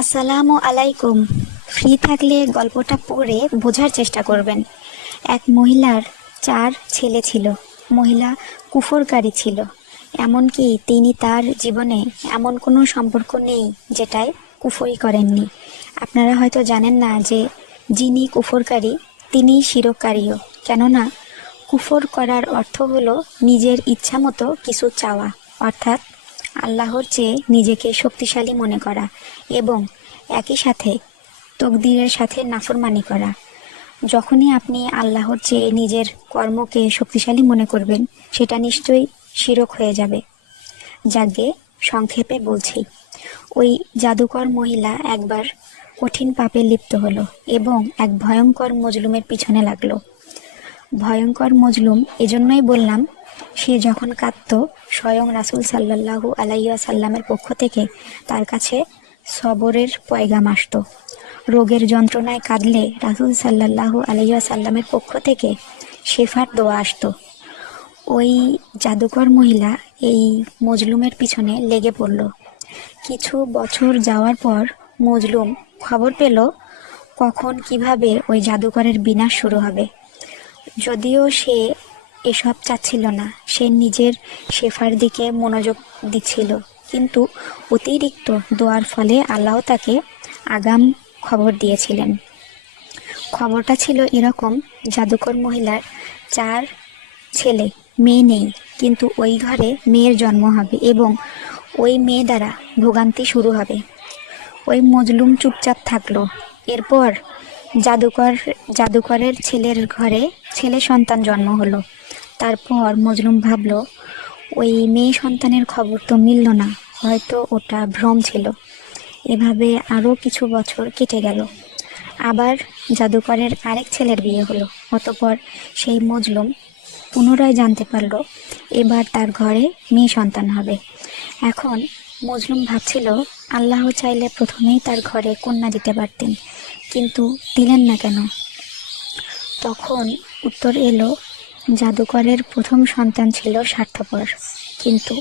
আসসালামু আলাইকুম। ফ্রি থাকলে গল্পটা পড়ে বোঝার চেষ্টা করবেন। এক মহিলার 4 ছেলে ছিল। মহিলা কুফরকারী ছিল। এমনকি তিনি তার জীবনে এমন কোনো সম্পর্ক নেই যেটায় কুফরি করেননি। আপনারা হয়তো জানেন না যে যিনি কুফরকারী তিনি শিরককারীও। কেননা কুফর করার অর্থ হলো নিজের ইচ্ছামতো কিছু চাওয়া, অর্থাৎ আল্লাহর চেয়ে নিজেকে শক্তিশালী মনে করা এবং একই সাথে তকদিরের সাথে নাফরমানি করা। যখনই আপনি আল্লাহর চেয়ে নিজের কর্মকে শক্তিশালী মনে করবেন, সেটা নিশ্চয়ই শিরক হয়ে যাবে। যাকে সংক্ষেপে বলছি, ওই জাদুকর মহিলা একবার কঠিন পাপে লিপ্ত হলো এবং এক ভয়ঙ্কর মজলুমের পিছনে লাগলো। ভয়ঙ্কর মজলুম এজন্যই বললাম, সে যখন কাঁদত স্বয়ং রাসূল সাল্লাল্লাহু আলাইহি ওয়াসাল্লামের পক্ষ থেকে তার কাছে সবরের পয়গাম আসতো। রোগের যন্ত্রণায় কাঁদলে রাসূল সাল্লাল্লাহু আলাইহি ওয়াসাল্লামের পক্ষ থেকে শেফার দোয়া আসতো। ওই জাদুকর মহিলা এই মজলুমের পিছনে লেগে পড়ল। কিছু বছর যাওয়ার পর মজলুম খবর পেল কখন কিভাবে ওই জাদুকরের বিনাশ শুরু হবে। যদিও সে এসব চাচ্ছিল না, সে নিজের শেফার দিকে মনোযোগ দিচ্ছিল, কিন্তু অতিরিক্ত দোয়ার ফলে আল্লাহ তাকে আগাম খবর দিয়েছিলেন। খবরটা ছিল এরকম, জাদুকর মহিলার 4 ছেলে, মেয়ে নেই, কিন্তু ওই ঘরে মেয়ের জন্ম হবে এবং ওই মেয়ে দ্বারা ভোগান্তি শুরু হবে। ওই মজলুম চুপচাপ থাকলো। এরপর জাদুকরের ছেলের ঘরে ছেলে সন্তান জন্ম হলো। তারপর মজলুম ভাবলো, ওই মেয়ে সন্তানের খবর তো মিলল না, হয়তো ওটা ভ্রম ছিল। এভাবে আরও কিছু বছর কেটে গেল। আবার জাদুকরের আরেক ছেলের বিয়ে হলো। অতঃপর সেই মজলুম পুনরায় জানতে পারলো এবার তার ঘরে মেয়ে সন্তান হবে। এখন মজলুম ভাবছিল, আল্লাহ চাইলে প্রথমেই তার ঘরে কন্যা দিতে পারতেন, কিন্তু দিলেন না কেন? তখন উত্তর এলো, জাদুকরের প্রথম সন্তান ছিল স্বার্থপর, কিন্তু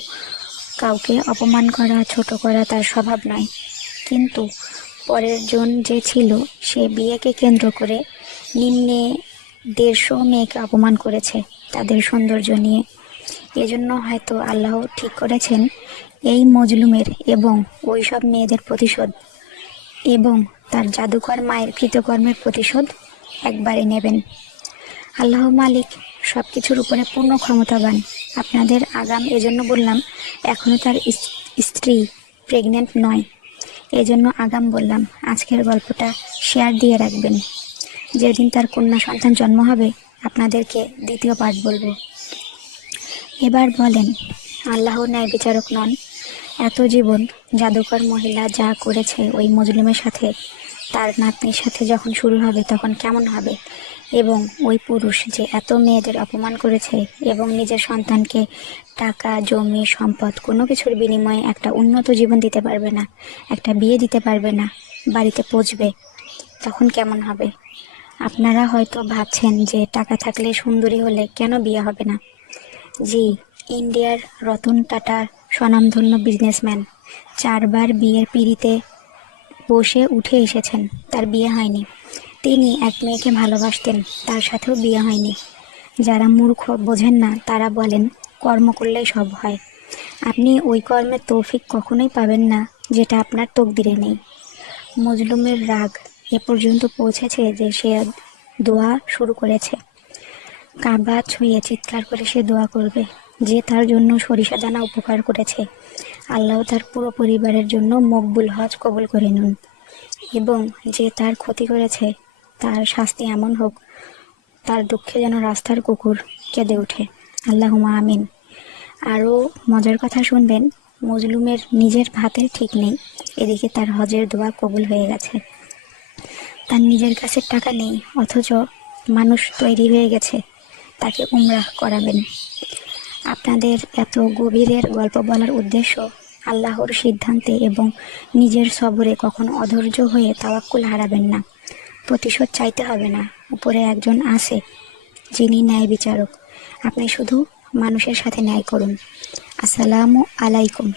কাউকে অপমান করা, ছোট করা তার স্বভাব নয়। কিন্তু পরের জন যে ছিল, সে বিয়েকে কেন্দ্র করে নিম্নে 150 মেয়েকে অপমান করেছে তাদের সৌন্দর্য নিয়ে। এজন্য হয়তো আল্লাহ ঠিক করেছেন এই মজলুমের এবং ওই সব মেয়েদের প্রতিশোধ এবং তার জাদুকর মায়ের কৃতকর্মের প্রতিশোধ একবারে নেবেন। আল্লাহ মালিক সব কিছুর উপরে পূর্ণ ক্ষমতাবান। আপনাদের আগাম এজন্য বললাম, এখনও তার স্ত্রী প্রেগনেন্ট নয়, এজন্য আগাম বললাম আজকের গল্পটা শেয়ার দিয়ে রাখবেন। যেদিন তার কন্যা সন্তান জন্ম হবে আপনাদেরকে দ্বিতীয় পার্ট বলবো। এবার বলেন, আল্লাহ ন্যায় বিচারক নন? এত জীবন জাদুকর মহিলা যা করেছে ওই মজলুমের সাথে, তার নাতনির সাথে যখন শুরু হবে তখন কেমন হবে? এবং ওই পুরুষ যে এত মেয়েদের অপমান করেছে এবং নিজের সন্তানকে টাকা, জমি, সম্পদ কোনো কিছুর বিনিময়ে একটা উন্নত জীবন দিতে পারবে না, একটা বিয়ে দিতে পারবে না, বাড়িতে পৌঁছবে, তখন কেমন হবে? আপনারা হয়তো ভাবছেন যে টাকা থাকলে, সুন্দরী হলে কেন বিয়ে হবে না? জি, ইন্ডিয়ার রতন টাটা স্বনামধন্য বিজনেসম্যান 4 বার বিয়ের পিঁড়িতে বসে উঠে এসেছেন, তার বিয়ে হয়নি। তিনি এক মেয়েকে ভালোবাসতেন, তার সাথেও বিয়ে হয়নি। যারা মূর্খ, বোঝেন না, তারা বলেন কর্ম করলেই সব হয়। আপনি ওই কর্মের তৌফিক কখনোই পাবেন না যেটা আপনার তকদিরে নেই। মজলুমের রাগ এ পর্যন্ত পৌঁছেছে যে সে দোয়া শুরু করেছে। কাবা ছুঁয়ে চিৎকার করে সে দোয়া করবে, যে তার জন্য সরিষা দানা উপকার করেছে আল্লাহ তার পুরো পরিবারের জন্য মকবুল হজ কবুল করে নিন, এবং যে তার ক্ষতি করেছে তার শাস্তি এমন হোক তার দুঃখে যেন রাস্তার কুকুর কেঁদে ওঠে। আল্লাহুম্মা আমিন। আরও মজার কথা শুনবেন, মজলুমের নিজের ভাতের ঠিক নেই, এদিকে তার হজের দোয়া কবুল হয়ে গেছে। তার নিজের কাছে টাকা নেই, অথচ মানুষ তৈরি হয়ে গেছে তাকে উমরাহ করাবেন। আপনাদের এত গভীরের গল্প বলার উদ্দেশ্য, আল্লাহর সিদ্ধান্তে এবং নিজের সবরে কখনো অধৈর্য হয়ে তাওয়াক্কুল হারাবেন না। প্রতিশোধ চাইতে হবে না, উপরে একজন আছে যিনি ন্যায় বিচারক। আপনি শুধু মানুষের সাথে ন্যায় করুন। আসসালামু আলাইকুম।